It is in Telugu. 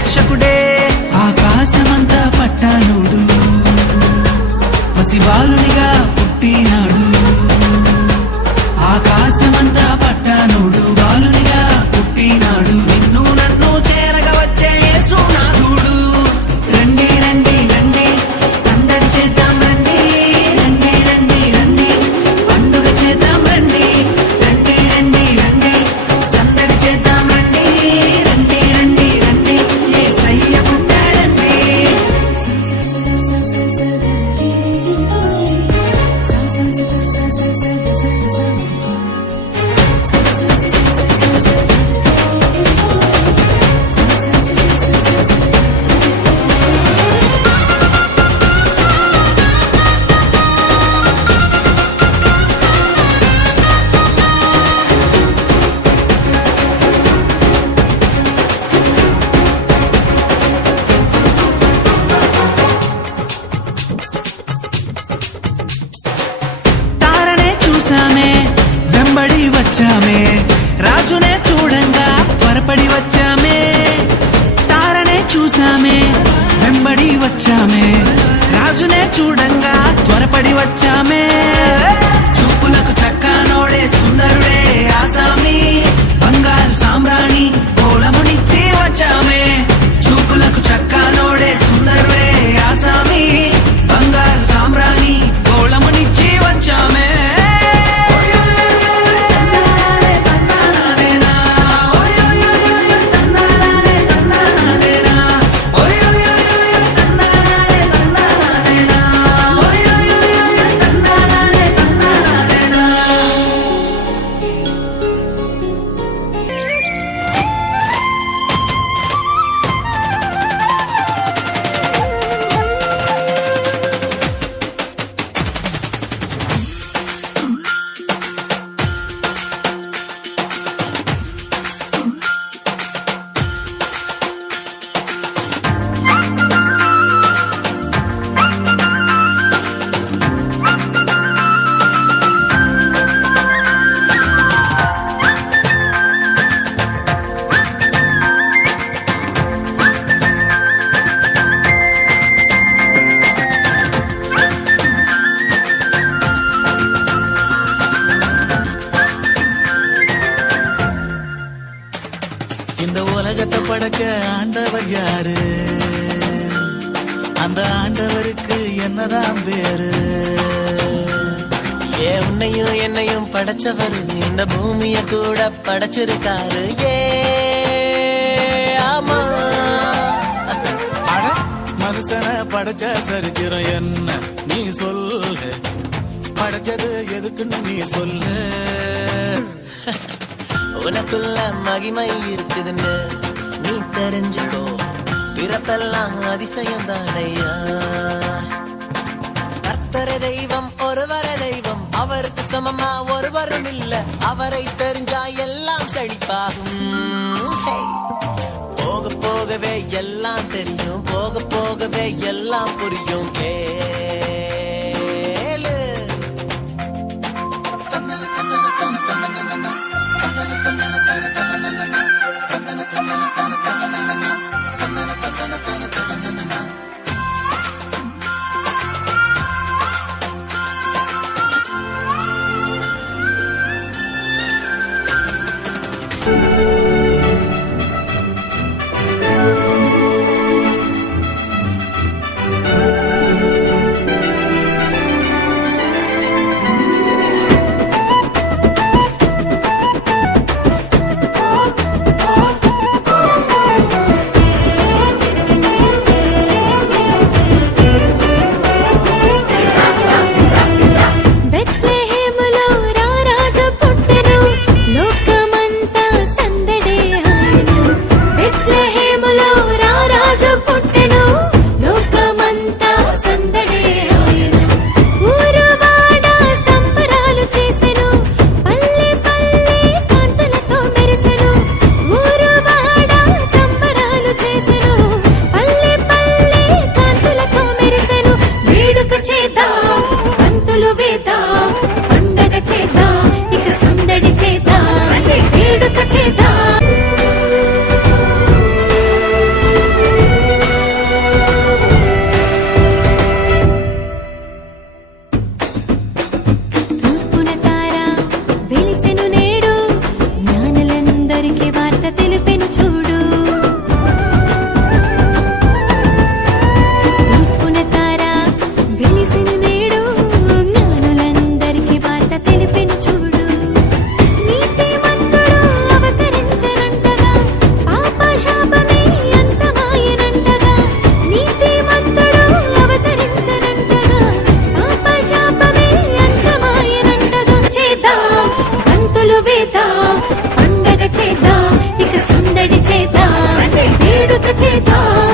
రక్షకుడే ఆకాశమంతా పట్టానుడు పసిబాలునిగా పుట్టినాడు ఆకాశమంతా పట్టానుడు బాలునిగా పుట్టినాడు నిన్ను నన్ను చేరగా వచ్చే యేసునాథుడు రండి రండి రండి సందడి చేద్దాం రండి రండి రండి రండి పండుగ చేద్దాం రండి రండి రండి రండి సందడి చేద్దాం రండి రండి రండి రండి యేసయ్య పుట్టాడండి తారనే చూసామే వెంబడి వచ్చామే రాజునే చూడంగా త్వరపడి వచ్చామే తారనే చూసామే వెంబడి వచ్చామే రాజునే చూడంగా త్వరపడి వచ్చామే చూపులకు చక్కనోడే సుందరుడే ఆసామి బంగారు సామ్రాణి కోలమునిచ్చి వచ్చామే చూపులకు చక్కనోడే సుందరుడే ఆసామి బంగారు సామ్రాణి కోలమునిచ్చి వచ్చామే இந்த உலகத்தை படைச்ச ஆண்டவர் யாரு அந்த ஆண்டவருக்கு என்னதான் பேரு உன்னையும் என்னையும் படைச்சவர் இந்த பூமிய கூட படைச்சிருக்காரு ஆமா அட மனுஷனை படைச்ச சரித்திரம் என்ன நீ சொல்லு படைச்சது எதுக்குன்னு நீ சொல்லு உனக்குள்ள மகிமை இருக்குதுன்னு நீ தெரிஞ்சுக்கோ பிறப்பெல்லாம் அதிசயம் தானையா கர்த்தரே தெய்வம் ஒருவரே தெய்வம் அவருக்கு சமமா ஒருவரும் இல்ல அவரை தெரிஞ்சா எல்லாம் செழிப்பாகும் போக போகவே எல்லாம் தெரியும் போக போகவே எல்லாம் புரியும் தாய்